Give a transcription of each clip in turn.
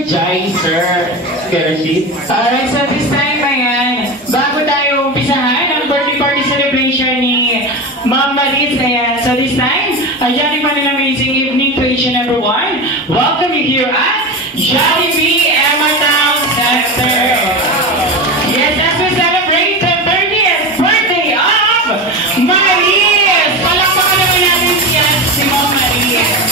Energizer. Alright, so this time ayan, bago tayo umpisahan ang birthday party celebration ni Ma'am Maris, ayan. So this time, ayan naman an amazing evening to each and everyone. Welcome you here at Jollibee Emma Town Center. Yes, as we celebrate the 30th birthday of Maris. Palakpakan naman natin si Ma'am Maris.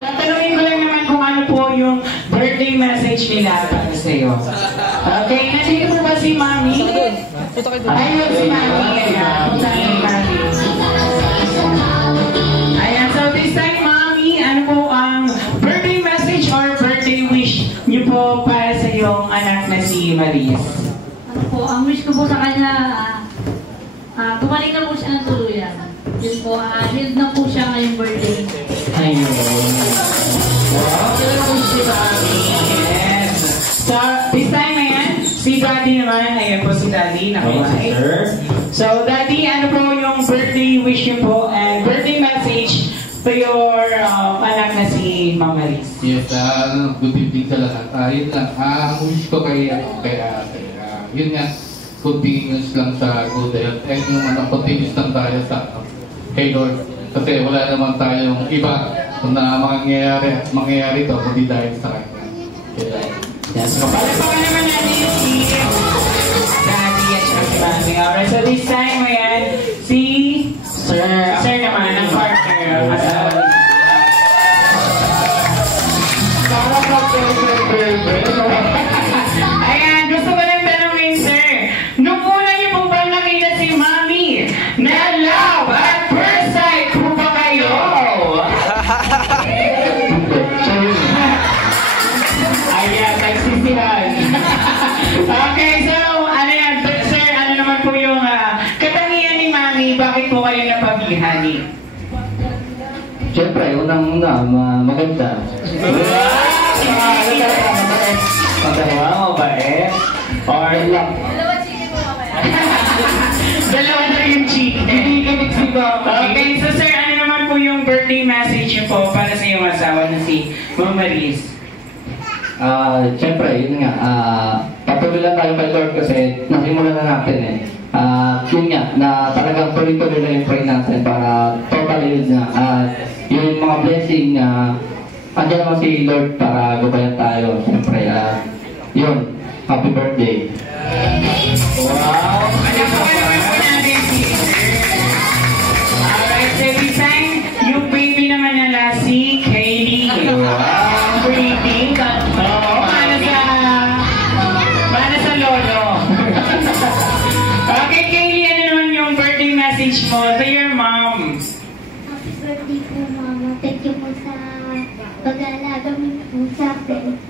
Tatanungin ko lang naman kung ano po yung birthday message nila para sa iyo. Okay, nandito po ba si Mami? Ayun si Mami. Ayan, so this time Mami, ano po ang birthday message or birthday wish niyo po para sa iyong anak na si Maris? Ano po, ang wish ko po sa kanya, gumaling na po siya ng tuluyan. Yun po, healed na po siya ngayong birthday. Ayun. Wow, kailan po si Mami. Yes. So, this time ayan, si Daddy naman, ayan po si Daddy, nakaway. So, Daddy, ano po yung birthday wish niyo po and birthday message to your anak na si Ma'am Maris? Yes, good evening sa lahat. Yun lang, ang wish ko kay yun nga, continuous lang sa good health. And yung continuous lang tayo sa kay Lord. Kasi wala naman tayong iba na mangyayari to, kundi dahil sa kanya. Yes, so palagpakan naman natin si Daddy at si Mami. Alright, so this time, ayan, si Sir naman, ang partner. Ayan, gusto ko lang tanongin, Sir. Nung una niyo po ba nakita si Mami na love at first sight po ba kayo? Ayan, nagsisihan. Okay, so, ano yan, Sir, ano naman po yung katangian ni Mami, bakit po kayo napabihani? Siyempre, unang-una, maganda. Magawa mo ba eh? Or lang? Dalawa chicken po mamaya. Dalawa na yung chicken. Okay, so Sir, ano naman po yung birthday message niyo po para sa iyong asawa na si Ma'am Maris? Siyempre, yun nga, patuloy lang tayo kay Lord kasi nasimulan na natin eh. Yun nga, na talagang tuloy-tuloy na yung pray natin para totally yun nga. Yung mga blessing na andyan naman si Lord para gabayan tayo. Siyempre, yun, happy birthday. Wow! Ano po naman po natin si Sir? Alright, so this time, yung baby naman nila si Kaylee. Wow! Pretty. Oo, mana sa lolo. Okay, Kaylee, ano naman yung birthday message mo to your mom? Happy birthday po, Mama. Thank you po sa pag-aalaga mo po sa akin.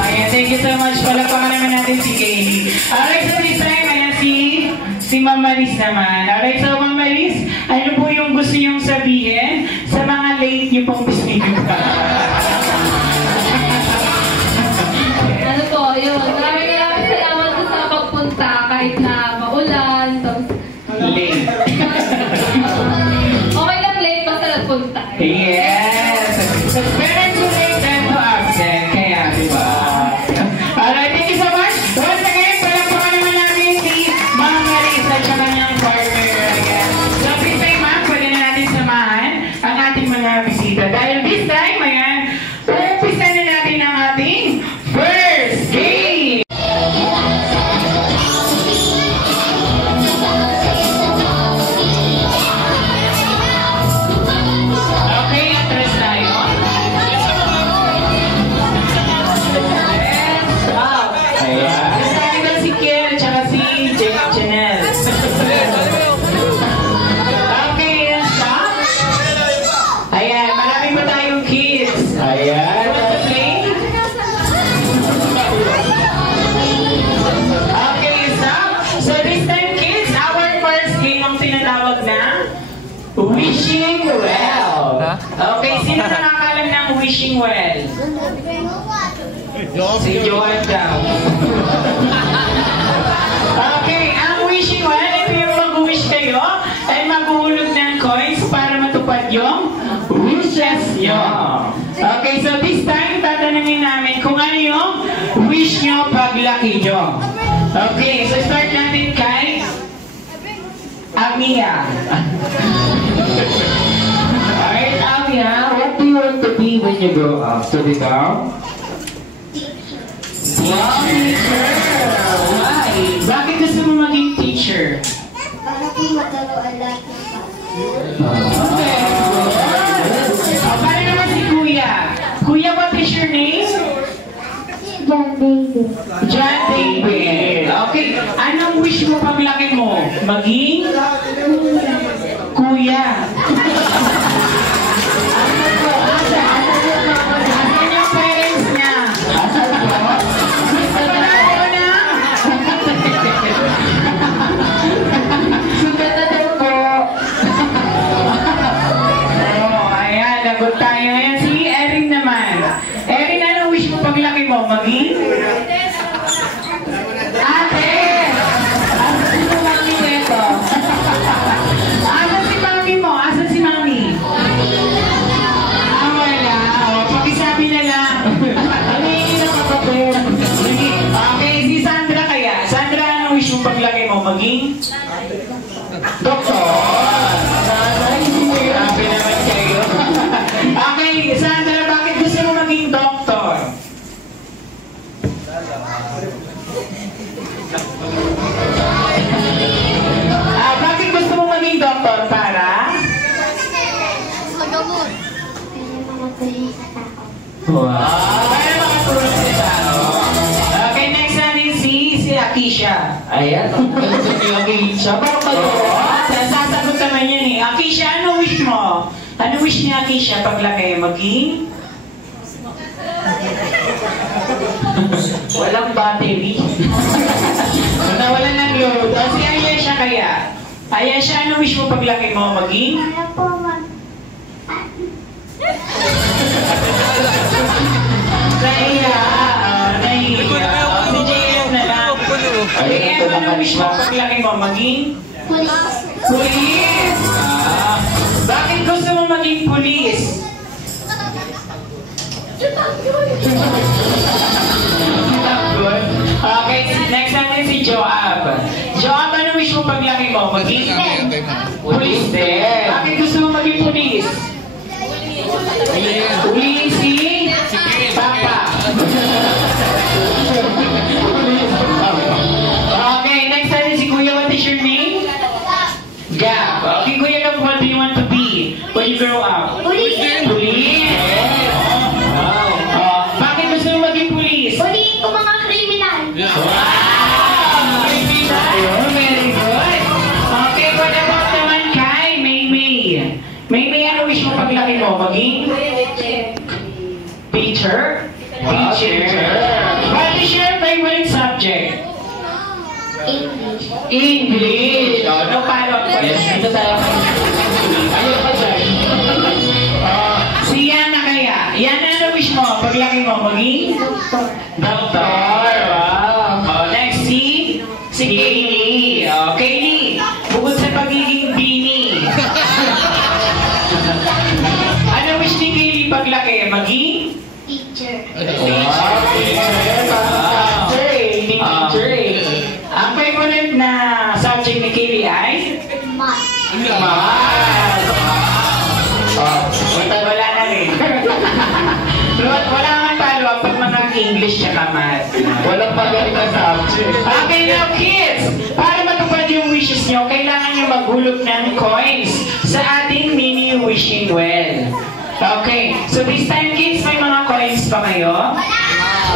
Ayan, thank you so much. Palakpakan naman natin si Kaylee. Alright, so this time, ayan si Ma'am Maris naman. Alright, so Ma'am Maris, ano po yung gusto niyong sabihin sa mga late niyo pong bisita? Ano po, yun. Maraming salamat po sa pagpunta kahit na maulan. Late. Okay lang late, basta nagpunta. Yes! So, better to late than to absent. Kaya, di ba? Alright, thank you so much. Once again, palakpakan naman natin si Ma'am Maris at siya kanyang partner. Again. So, this time, ma'am, pwede na natin samahan ang ating mga bisita. Dahil this time, ayan, uumpisa na natin ang ating first game! Okay, atras tayo. Stop! Ayan. Kasali ko si Kiel at si Janelle. Okay, stop. Ayan, marami pa tayong kids. Ayan. Want to play? Okay, stop. So this time, kids, our first game ang tinatawag na Wishing Well. Okay, sino nakakalam ng Wishing Well? Si Joan daw. Okay, ang wishing well, ito yung mag-wish kayo Okay, so this time, tatanungin namin kung ano yung wish nyo paglaki nyo. Okay, so start natin kay Amia. Alright, Amia, what do you want to be when you grow up? To become? Wow, teacher! Why? Bakit gusto mo maging teacher? Para po magawa lahat ng Okay. Paano naman si Kuya? Kuya, what is your name? John David. John David. Okay. Anong wish mo paglaki mo? Maging? Kuya. Asan yung parents niya? Asan po? Wala ko na. Sugat na daw po. Oh, ayan. Lagot tayo. Ayan, si Erin naman. Erin, anong wish mo paglaki mo? Maging? Ate! Asan si mami nito? Asan si mami mo? Asan si mami? Ah, wala. O, pakisabi na lang. Ano yung nakakapit? Sige. Okay, si Sandra kaya. Sandra, anong wish mo paglaki mo? Maging? Doktor! Grabe naman kayo. Okay, Sandra, bakit gusto mo maging doktor? Bakit gusto mo maging doktor? Para? Magamot. Kaya makatulong sa tao. Wow! Para makatulong sa tao. Okay, next natin si Akisha. Ayan. Si Akisha. Parang kayo. Sasagot naman yan eh. Akisha, ano wish mo? Ano wish ni Akisha paglaki? Maging? Walang battery. Nawalan ng load. O si Ayesha kaya? Ayesha, ano wish mo paglaki mo? Maging? Para po Nahiya. Nahiya. Si JF na lang. JF, ano wish mo paglaki mo? Maging? pulis. Pulis! Bakit gusto mo maging pulis? Good. Okay, next natin si Joab. Joab, ano wish mo paglaki mo? Maging? Pulis din. Bakit gusto mo maging pulis? Pulis si? Papa. Okay, next natin si Kuya. What is your name? Gab. Okay, Kuya Gab, what do you want to be when you grow up? Pulis. Pulis. Wow. Bakit gusto mo maging pulis? Puliin ko mga kriminal. Wow! Ayun, very good. Okay, what about naman kay Maymay? Maymay, ano wish mo paglaki mo? Maging? Teacher? Teacher. What is your favorite subject? English. English. No follow-up question. Ito tayo. Ayun pa dyan. Si Yana kaya. Yana, ano wish mo? Paglaki mo, maging? Doktor. Doktor. Wow. Next, si Kaylee. Kaylee, bukod sa pagiging bini. Ano wish ni Kaylee paglaki? Maging? Teacher. Ang favorite na subject ni Kaylee ay? Math. Math. Wala na rin. Wala nga follow-up pag mga English tsaka math. Walang magaling na subject. Okay, now kids, para matupad yung wishes nyo, kailangan nyo maghulog ng coins sa ating mini wishing well. Okay, so this time kids, may mga coins pa kayo?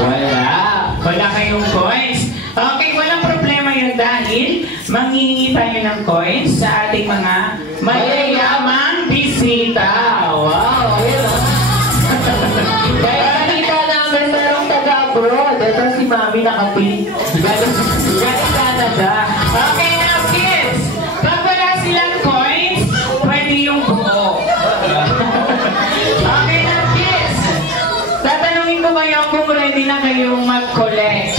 Wala. Wala kayong coins. Okay, walang problema yun dahil manghihingi tayo ng coins sa ating mga mayayamang bisita. Wow! Kaya kanita namin merong taga-abroad. Ito si Mami nakapin. Galing Canada. Okay now kids, pag wala silang coins, pwede yung buo. Okay now kids, tatanungin ko kayo kung ready na kayong mag-collect.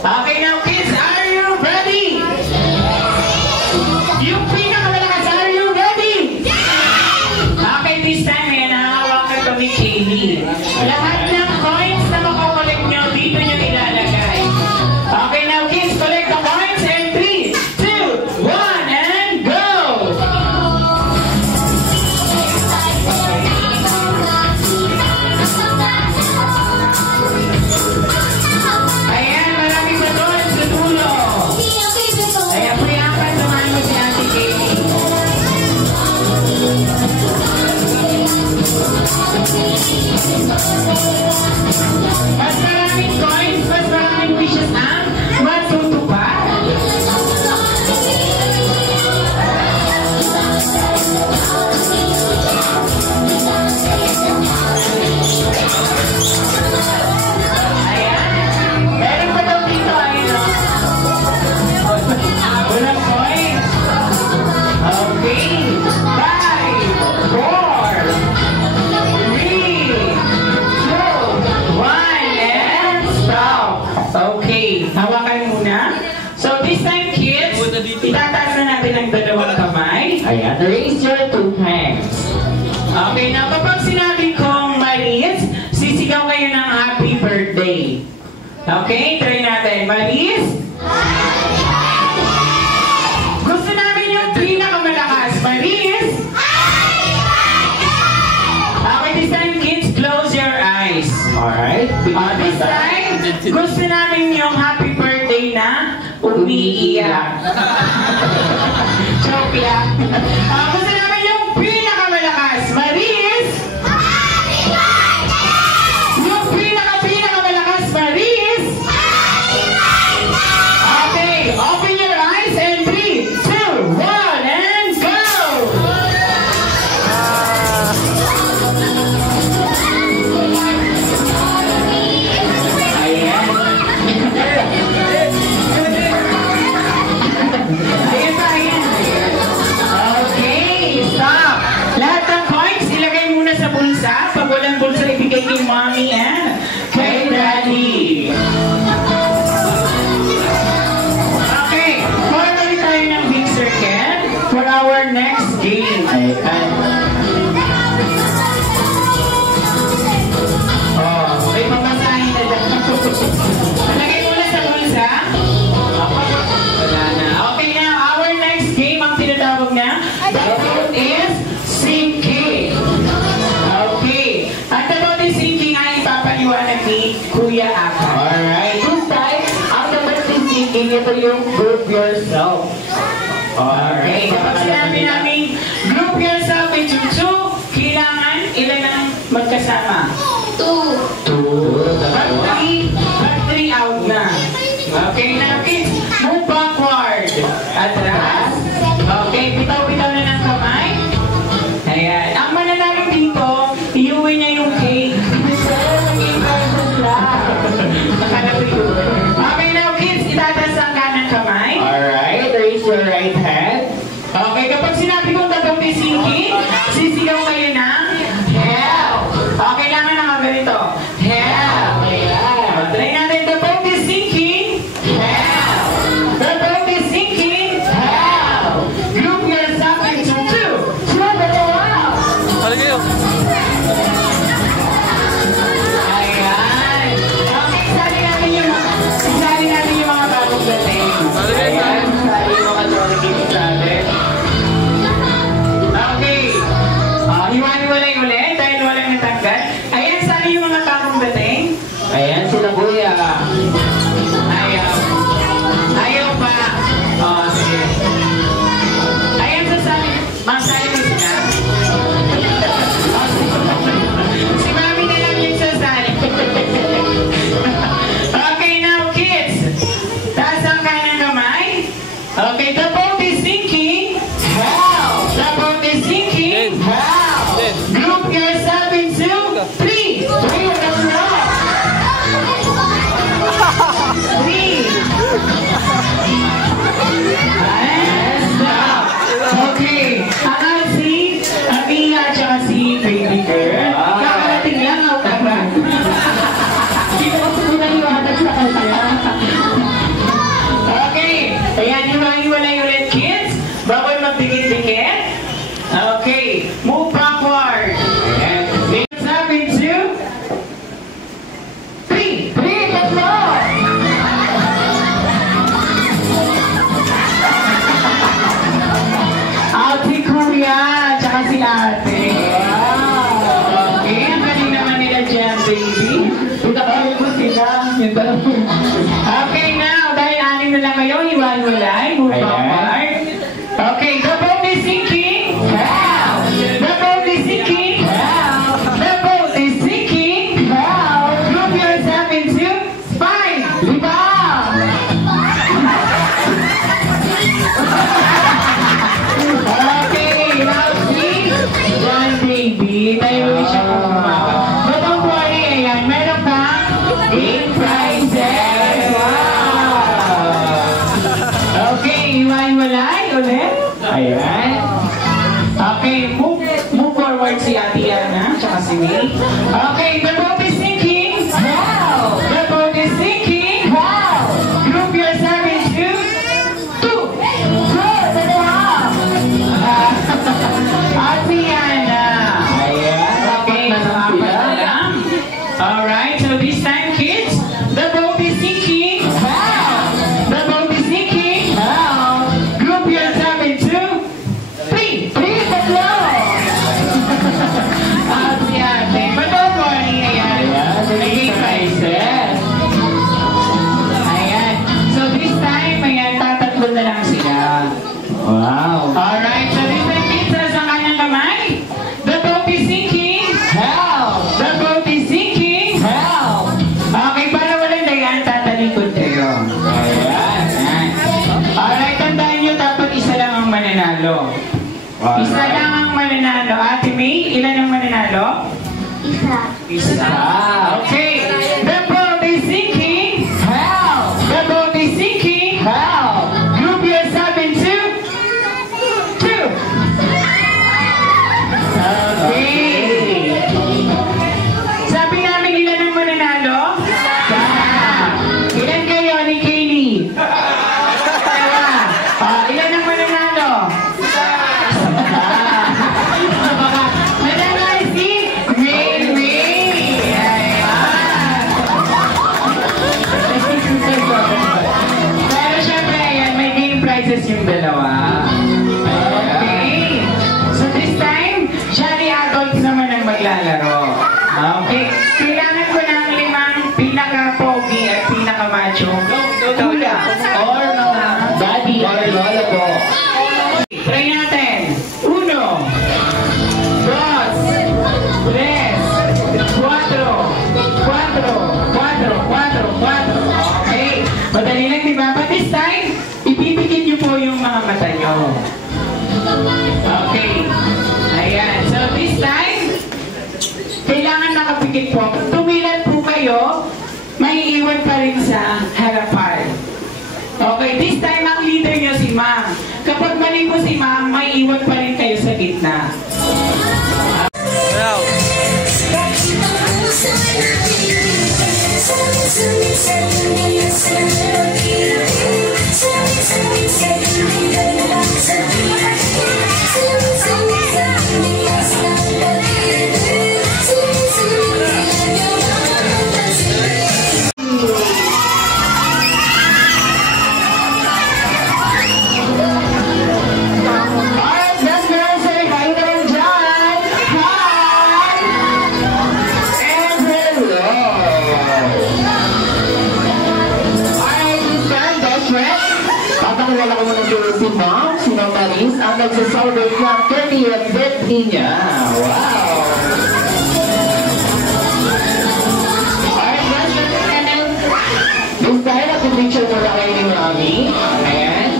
Okay now kids, are you ready? Yung pinakamalakas, are you ready? Okay, this time, may nahahawakan ko ni Kaylee. Mas maraming coins, mas maraming wishes ang matutupad. Ayan. Meron pa daw dito, ayun o. Walang coins. Okay. 5, 4, 3, 2, 1, and stop. Okay. Hawakan muna. So this time, kids, itataas na natin ang dalawang kamay. Ayan. Raise your 2 hands. Okay, now kapag sinabi kong Maris, sisigaw kayo ng happy birthday. Okay, try natin. Maris? Gusto namin yung pinakamalakas. Maris? Okay, this time, kids, close your eyes. Alright? This time, gusto namin yung happy birthday na umiiyak. Joke lang. Gusto namin yung pinakamalakas. Maris? Yung pinakamalakas, Maris? Okay, open your eyes and 3, 2, 1, and go! Ayan. Ayan pa, ayan. Okay, stop. Lahat ng coins, ilagay muna sa bulsa. Pag walang bulsa, ibigay kay mommy and kay daddy. Okay, formally tayo ng big circle for our next game. Oh, may papasahin na dyan. Lagay muna sa bulsa. Wala na. Okay na, our next game, ang tinatawag na, the vote is sinking. Okay. At the vote is sinking ay ipapaliwanag ni Kuya Aka. Alright. This time, ang the vote is sinking, ito yung group yourself. Okay. Kapag sinabi namin group yourself into 2, kailangan ilan ang magkasama? 2. Pag 3 out na. Okay, now kids, move backward. Atras. Okay, bitaw-bitaw na ng kamay. Ayan. Ang mananalo dito, iuwi niya yung cake. Okay, now kids, itataas ang kanang kamay. Alright, raise your right hand. Okay, kapag sinabi kong tatong sinking, sisigaw kayo ng help. Okay, kailangan na ganito. Help. Ayan. Try natin, the boat is sinking. Help. The boat is sinking. Help. Group yourself. Ayan. Okay, move forward si Ate Yana, tsaka si May. Okay, the boat is sinking. Wow! The boat is sinking. Wow! Group yourself into 2. Ate Yana. Ayan. Okay, apat na lang. Alright, so this time, kids, the boat is sinking. Wow! The boat is sinking. Wow! Group yourself into 3. 3, tatlo! Ate, ate. But don't worry, ayan. Naging prizes. Ayan. So this time, ayan, tatatlo na lang sila. Wow. Alright, so this time, kids, sa kanyang kamay. The boat is sinking. Help! The boat is sinking. Help! Okay, para walang dayan, tatalikod kayo. Ayan. Alright, tandaan nyo, dapat isa lang ang mananalo. Isa lang ang mananalo. Ate May, ilan ang mananalo? Isa. Okay. The boat is sinking. Help! The boat is sinking. Help! Group yourself into 2. Okay. Sabi namin ilan ang mananalo? Ilan kayo ni Kaylee? Ilan ang mananalo? Mananalo si May. Pero syempre, ayan, may game prizes yung dalawa. Okay. So this time, Shari Adolf naman ang maglalaro. Okay. Kailangan ko ng 5 pinaka-pogi at pinaka-macho. Tula. Or mga daddy or lola po. Try natin. 1, 2, 3, 4, 4. Okay. Madali lang, di ba? But this time, ipipikit niyo po yung mga mata niyo. Okay. Ayan. So this time, kailangan nakapikit po. Kung tumilan po kayo, may iwan pa rin sa harapan. Okay, this time ang leader nyo si Ma'am. Kapag mali po si Ma'am, may iwan pa rin kayo sa gitna. Papakilala ko muna si Ma'am, si Ma'am Maris, ang nagsasalamat ng 30th birthday niya. Wow! Alright, guys, this time, nag-picture muna kayo ni Mami. Ayan.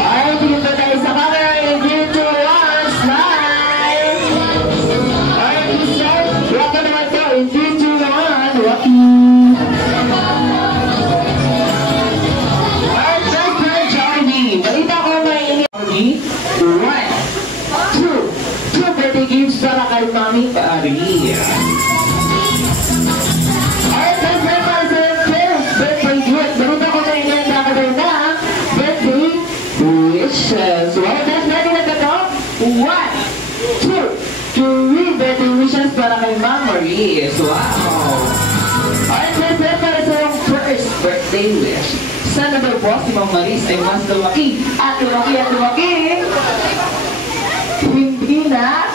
Alright, tingin ba tayo sa camera? In 3, 2, 1, smile! Alright, this time, rock na naman to. In 3, 2, 1, rocky! Balita ko may ini 1, 2 birthday gifts para kay Mami Ari. Alright, let's go para sa birthday gift. Balita ko may ini na birthday wishes. Well, that's ready na ito. 1, 2, 3 birthday wishes para kay Ma'am Maris. Wow! Alright, let's go para sa first birthday wish. Sana daw po si Ma'am Maris ay mas lumaki at lumaki at lumaki. Hindi na.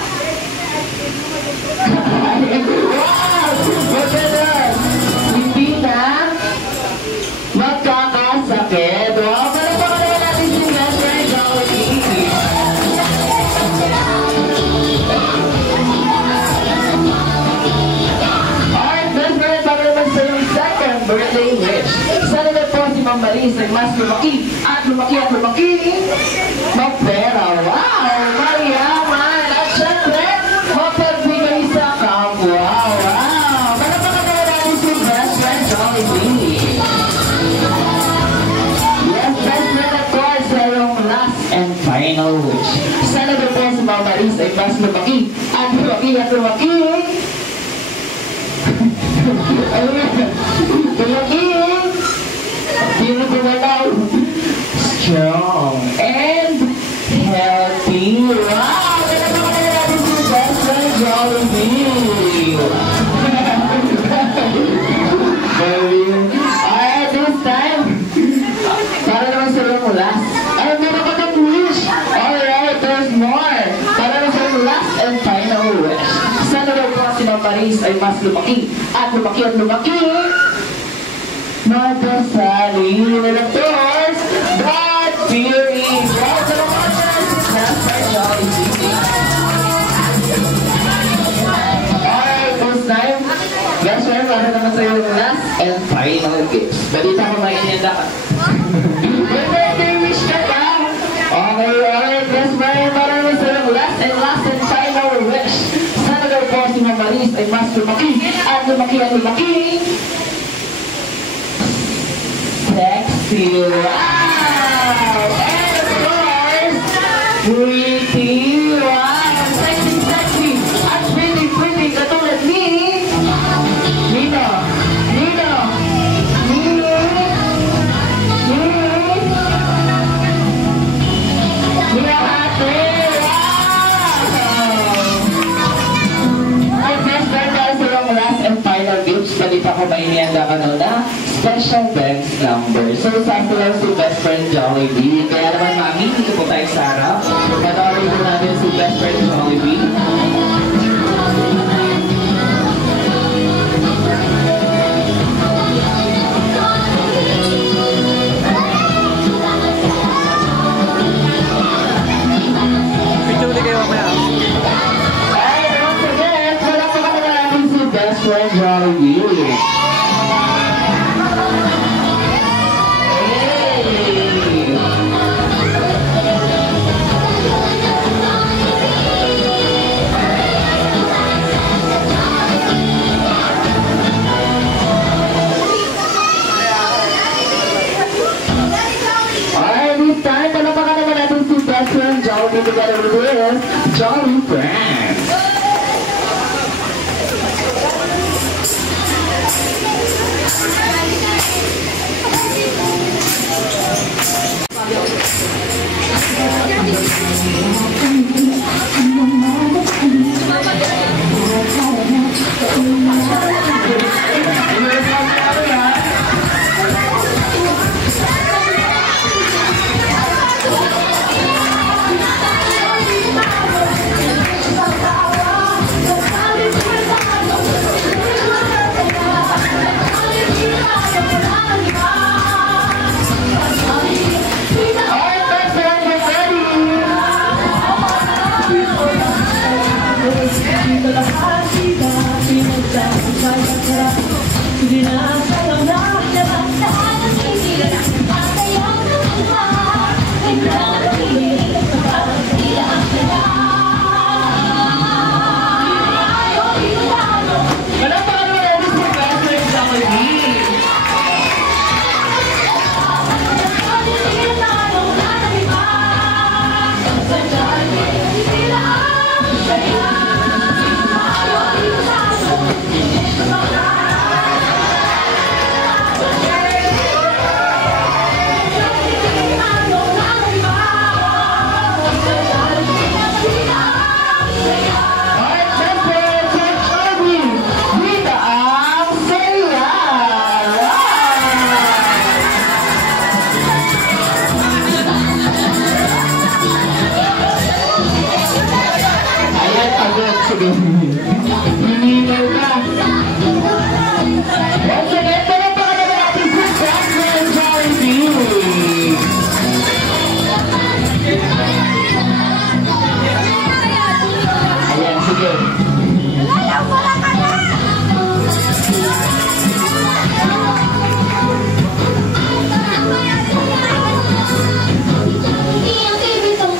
Wow! Maganda! Hindi na magkakasakit. Wow! Para pa ka naman natin si Best Friend Jolly. Alright, Best Friend, para naman sa yung second birthday wish. Sana daw po si Ma'am Maris ay mas lumaki at lumaki at lumaki. Magpera. Wow! Mayaman! At syempre, mapagbigay sa kapwa. Wow! Para pa ka naman natin si Best Friend Jolly. Yes, Best Friend, of course, sa yung last final wish. Sana daw po si Mama Riz ay mas lumaki at lumaki at lumaki. Lumaki. Hindi na bumalaw. Strong and healthy. Wow! Kaya naman natin si Best Friend Jollibee. Alright, this time, para naman sa last. Ay, meron ka ng wish. Alright, there's more. Para naman sa last and final wish. Sana daw po si Mama Riz ay mas lumaki at lumaki at lumaki. Magkasaling electors, God fearing. Wow, sa mga Best Friend Jollibee. Alright, this time, Best Friend, para naman sa yung last and final gifts. Balita ko maininda ka. May birthday wish ka ba? Okay, alright, Best Friend, para naman sa yung last and final wish. Sana daw po si Mama Riz ay mas lumaki at lumaki at lumaki. Sexy, wow! And of course, pretty, wow! Sexy, sexy, at pretty, pretty, katulad ni Nino, Nino, Nino ate, wow! Ay, Best Friend, dahil sa yung last and final gifts, balita ko ba inihanda ka na special Ben's number. So, sakto lang si Best Friend Jollibee. Kaya naman, Mami, dito po tayo sa harap. Panoorin po natin si Best Friend Jollibee. Ay, don't forget, wala pa ka natin si Best Friend Jollibee. Jollibee together with Jolly Friends.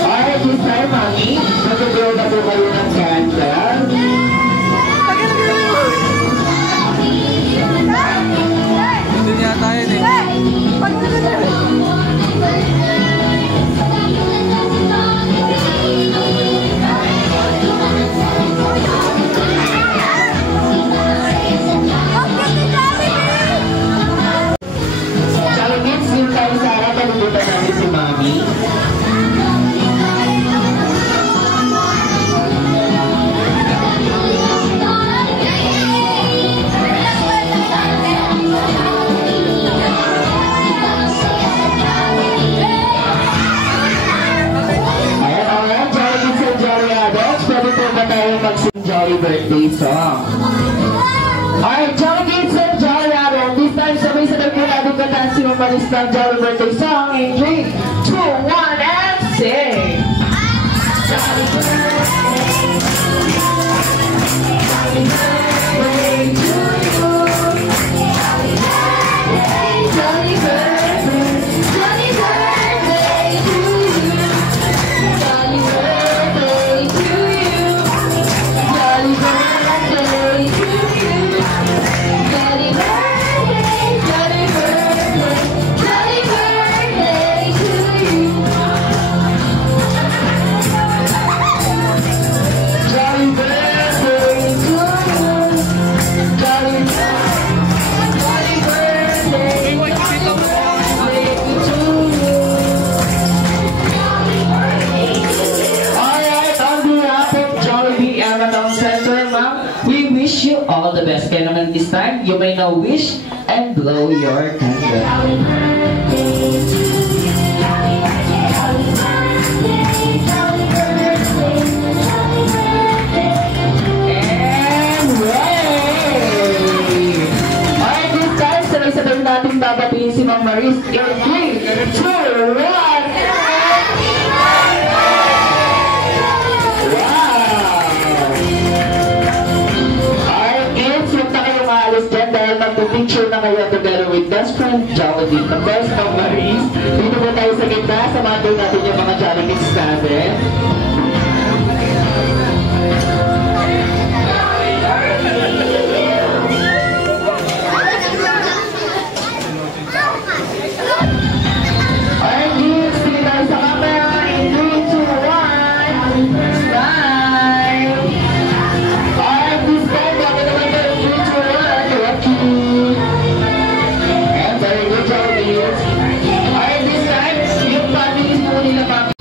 Alright, this time, Mami, nag-blow na po kayo ng candle. Jolly birthday song. Alright, Jolly Kids and Jolly Adult. This time, sabay-sabay po natin kataan si Mama Liz ng Jolly birthday song in 3, 2, 1, and sing! Jolly birthday, Jolly birthday to you. Jolly birthday, Jolly birthday to you. Jolly birthday to you. Jolly birthday to you. Jolly birthday, Jolly birthday, Jolly birthday to you. Jolly birthday to you. Jolly we wish you all the best. Kaya naman this time, you may now wish and blow your candle. And wait! Alright, this time, sabay-sabay natin babatiin si Ma'am Maris in 3, 2, 1! Magpipicture na kayo together with best friend Jolly. Of course, Ma'am Maris. Dito po tayo sa gitna. Samahan natin yung mga Jolly Kids natin. Alright, kids. Sige tayo sa camera. In 3, 2, 1. Smile. Alright, this time, bago naman tayo in 3, 2, 1. And very good job, kids. Alright, this time, yung families mo nila kami.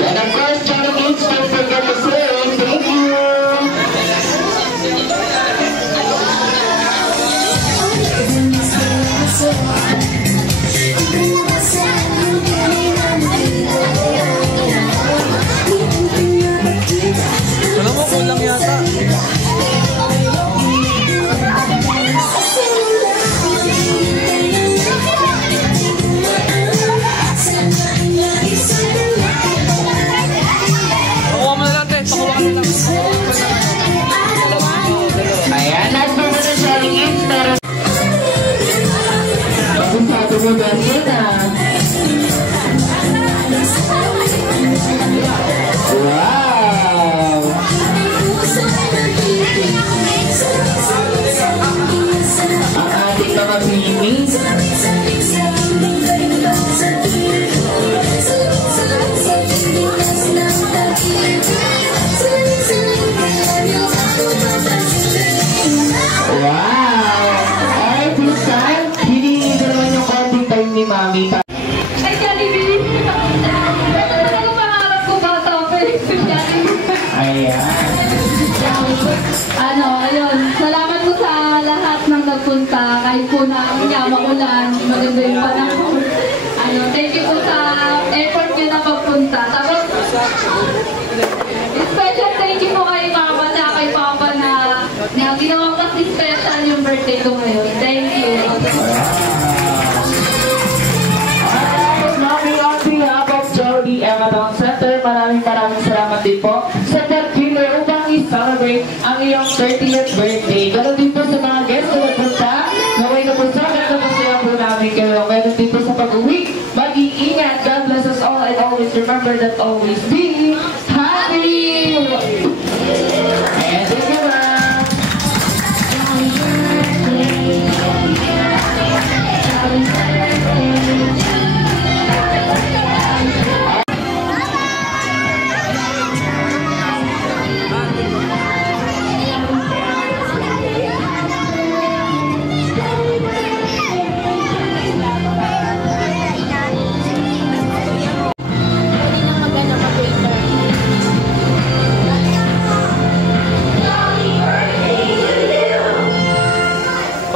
And of course, Jolly Kids, don't forget to sing. Thank you. Alam mo, kulang yata. Pakuha mo na lang, te. Pakuha ka na lang. Ayan, last mo na Jolly Kids, pero pag-usado mo na sila. Wow! Ang ating mga minis. Wow! Alright, this time, hindi naman yung konting time ni Mami. Ay, Jollibee! Talagang pangarap ko ba ito? Pero Jollibee. Ayan. Ayun. Salamat po sa lahat ng nagpunta. Kahit po na makulan, maganda yung panahon. Thank you po sa effort nyo na pagpunta. Tapos, special thank you po kay Mama na kay Papa na ginawa kasi special yung birthday ko ngayon. Thank you. Alright, Mami, on behalf of Jolly Emma Town Center, maraming salamat din po sa nag-dinner upang i-celebrate ang iyong 30th birthday. Ganun din po sa mga guests na nagpunta, naway na po sa nagkakasaya po namin kayo. Ganun din po sa pag-uwi. Mag-iingat. God bless us all and always remember that always be happy! And thank you, ma'am.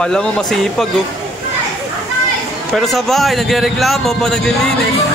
Kala mo masipag oh. Pero sa bahay, nagre-reklamo pa naglilinis.